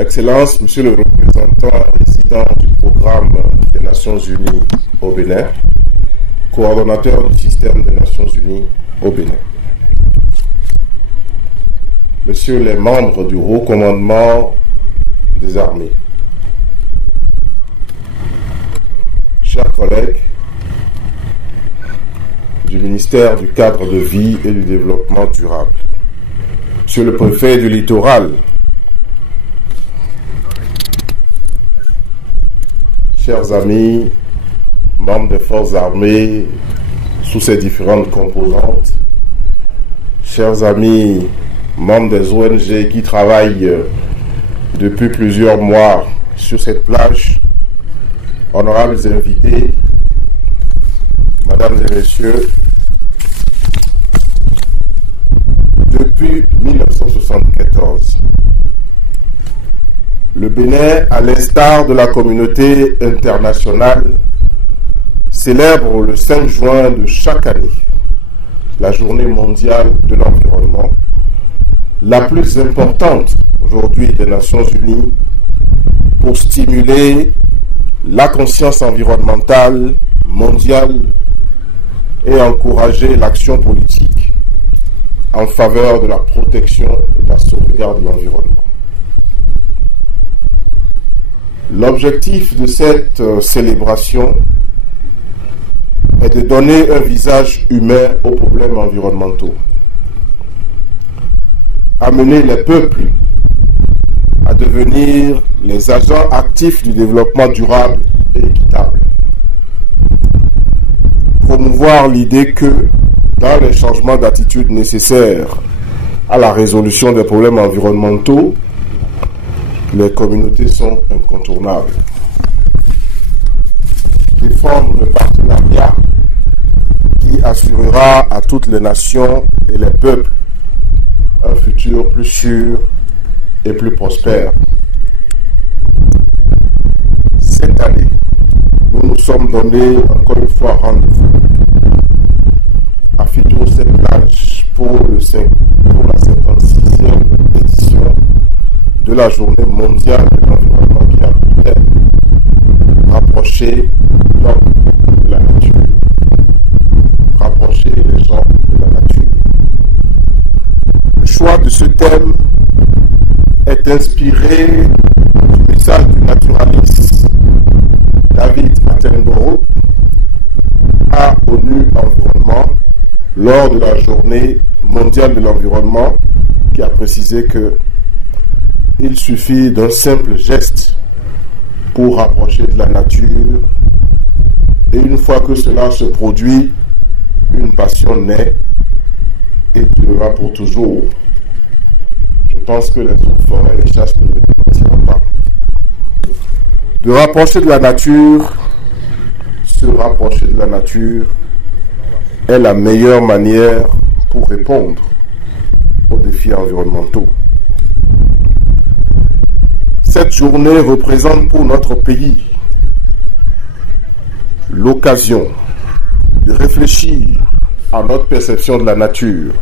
Excellences, Monsieur le représentant résident du programme des Nations Unies au Bénin, coordonnateur du système des Nations Unies au Bénin. Messieurs les membres du Haut Commandement des Armées, chers collègues du ministère du Cadre de Vie et du Développement Durable, Monsieur le préfet du Littoral, chers amis, membres des forces armées sous ses différentes composantes, chers amis, membres des ONG qui travaillent depuis plusieurs mois sur cette plage, honorables invités, mesdames et messieurs, depuis 1974, le Bénin, à l'instar de la communauté internationale, célèbre le 5 juin de chaque année la Journée mondiale de l'environnement, la plus importante aujourd'hui des Nations Unies, pour stimuler la conscience environnementale mondiale et encourager l'action politique en faveur de la protection et de la sauvegarde de l'environnement. L'objectif de cette célébration est de donner un visage humain aux problèmes environnementaux, amener les peuples à devenir les agents actifs du développement durable et équitable, promouvoir l'idée que dans les changements d'attitude nécessaires à la résolution des problèmes environnementaux, les communautés sont incontournables. Défendre le partenariat qui assurera à toutes les nations et les peuples un futur plus sûr et plus prospère. Cette année, nous nous sommes donné encore une fois rendez-vous à Fidro-Saint-Plage pour la 56e édition de la Journée mondiale de l'environnement qui a pour thème rapprocher l'homme de la nature. Rapprocher les gens de la nature. Le choix de ce thème est inspiré du message du naturaliste David Attenborough à ONU Environnement lors de la Journée mondiale de l'environnement, qui a précisé que il suffit d'un simple geste pour rapprocher de la nature, et une fois que cela se produit, une passion naît et durera pour toujours. Je pense que les autres forêts et les chasses ne me démentiront pas. De rapprocher de la nature, se rapprocher de la nature est la meilleure manière pour répondre aux défis environnementaux. Cette journée représente pour notre pays l'occasion de réfléchir à notre perception de la nature.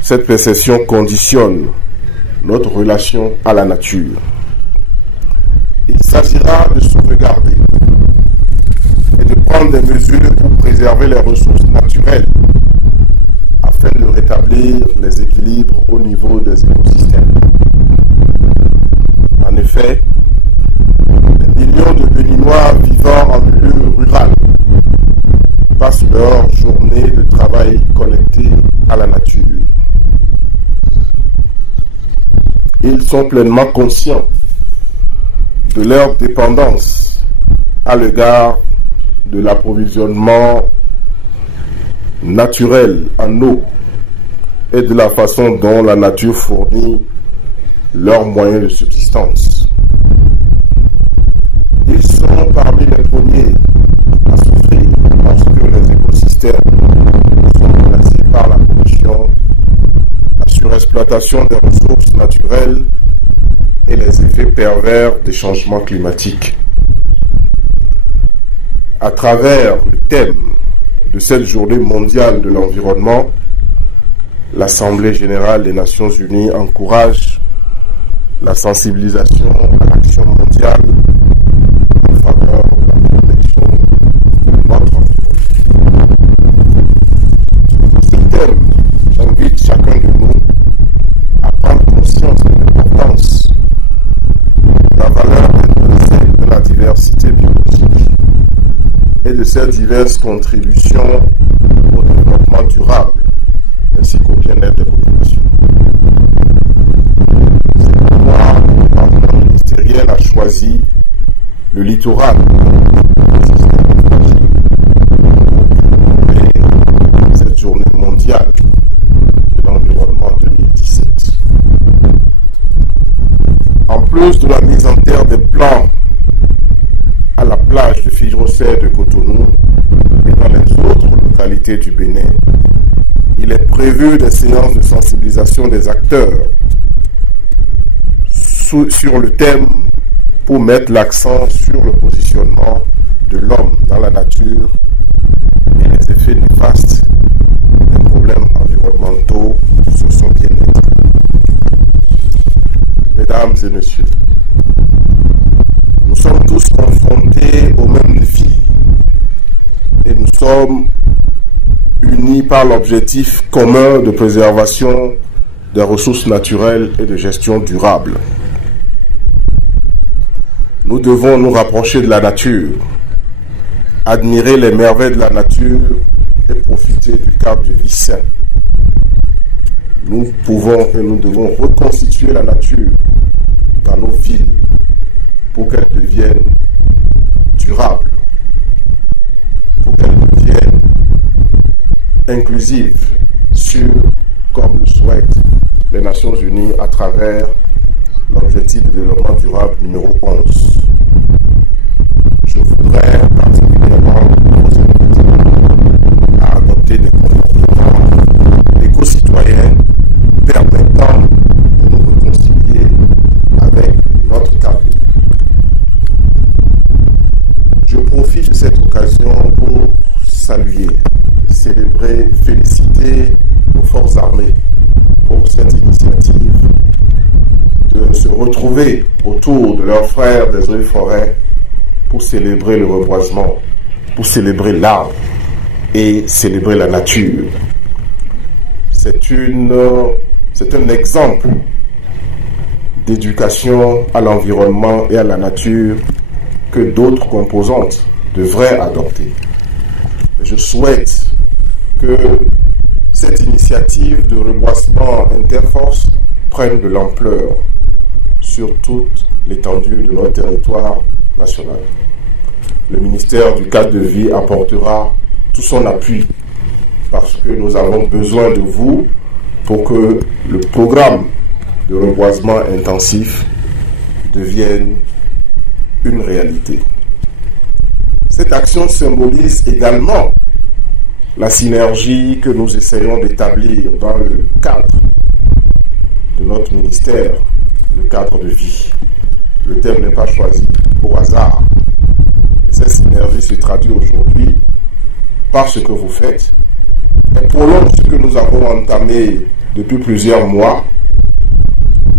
Cette perception conditionne notre relation à la nature. Il s'agira de sauvegarder et de prendre des mesures pour préserver les ressources naturelles afin de rétablir les équilibres au niveau des écosystèmes. En effet, les millions de Béninois vivant en milieu rural passent leur journée de travail connectée à la nature. Ils sont pleinement conscients de leur dépendance à l'égard de l'approvisionnement naturel en eau et de la façon dont la nature fournit leurs moyens de subsistance. Ils sont parmi les premiers à souffrir lorsque les écosystèmes sont menacés par la pollution, la surexploitation des ressources naturelles et les effets pervers des changements climatiques. À travers le thème de cette journée mondiale de l'environnement, l'Assemblée générale des Nations unies encourage la sensibilisation à l'action mondiale en faveur de la protection de notre environnement. Ce thème invite chacun de nous à prendre conscience de l'importance de la valeur intrinsèque de la diversité biologique et de ses diverses contributions au développement durable ainsi qu'au bien-être des populations. C'est pourquoi le département ministériel a choisi le littoral pour cette journée mondiale de l'environnement 2017. En plus de la mise en terre des plans à la plage de Fidrosset de Cotonou et dans les autres localités du Bénin, il est prévu des séances de sensibilisation des acteurs sur le thème pour mettre l'accent sur le positionnement de l'homme dans la nature et les effets néfastes des problèmes environnementaux sur son bien-être. Mesdames et messieurs, nous sommes tous confrontés aux mêmes défis et nous sommes unis par l'objectif commun de préservation des ressources naturelles et de gestion durable. Nous devons nous rapprocher de la nature, admirer les merveilles de la nature et profiter du cadre de vie sain. Nous pouvons et nous devons reconstituer la nature dans nos villes pour qu'elle devienne durable, pour qu'elle devienne inclusive, sûre, comme le souhaitent les Nations Unies à travers l'objectif de développement durable numéro 11. Je voudrais particulièrement vous inviter à adopter des comportements éco-citoyens permettant de nous réconcilier avec notre cadre. Je profite de cette occasion pour saluer, célébrer, féliciter nos forces armées pour cette initiative de se retrouver autour de leurs frères des eaux et forêts pour célébrer le reboisement, pour célébrer l'arbre et célébrer la nature. C'est un exemple d'éducation à l'environnement et à la nature que d'autres composantes devraient adopter. Je souhaite que cette initiative de reboisement interforce prenne de l'ampleur sur toute l'étendue de notre territoire national. Le ministère du cadre de vie apportera tout son appui parce que nous avons besoin de vous pour que le programme de reboisement intensif devienne une réalité. Cette action symbolise également la synergie que nous essayons d'établir dans le cadre de notre ministère, le cadre de vie. Le thème n'est pas choisi au hasard. Et cette synergie se traduit aujourd'hui par ce que vous faites et prolonge ce que nous avons entamé depuis plusieurs mois,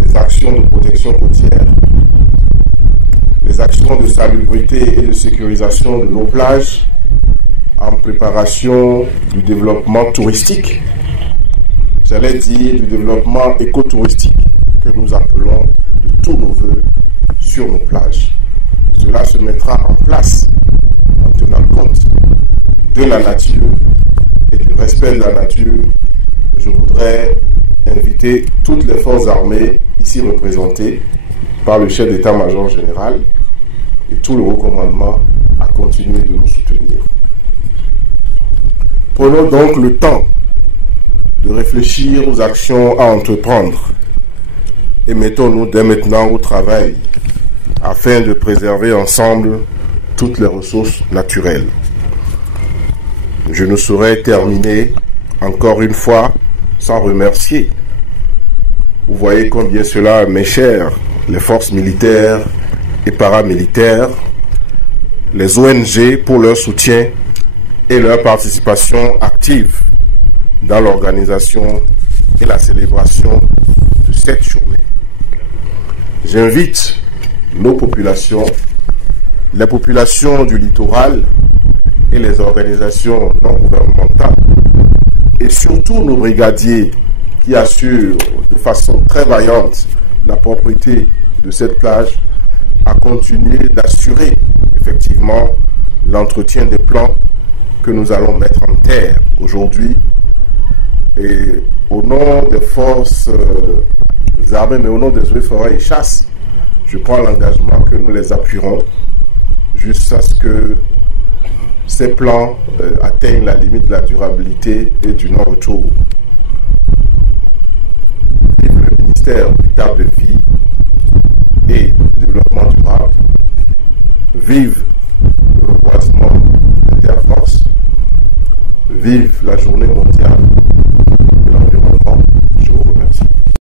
les actions de protection côtière, les actions de salubrité et de sécurisation de nos plages, en préparation du développement touristique, j'allais dire du développement écotouristique que nous appelons de tous nos voeux sur nos plages. Cela se mettra en place en tenant compte de la nature et du respect de la nature. Je voudrais inviter toutes les forces armées ici représentées par le chef d'état-major général et tout le haut commandement à continuer de nous soutenir. Prenons donc le temps de réfléchir aux actions à entreprendre et mettons-nous dès maintenant au travail afin de préserver ensemble toutes les ressources naturelles. Je ne saurais terminer encore une fois sans remercier. Vous voyez combien cela m'est cher, les forces militaires et paramilitaires, les ONG pour leur soutien et leur participation active dans l'organisation et la célébration de cette journée. J'invite nos populations, les populations du littoral et les organisations non gouvernementales, et surtout nos brigadiers qui assurent de façon très vaillante la propriété de cette plage, à continuer d'assurer effectivement l'entretien des plans que nous allons mettre en terre aujourd'hui. Et au nom des forces armées, mais au nom des eaux et forêts et chasse, je prends l'engagement que nous les appuierons jusqu'à ce que ces plans atteignent la limite de la durabilité et du non-retour. Vive le ministère du cadre de vie et du développement durable. Vive le reboisement Interforce. Vive la journée mondiale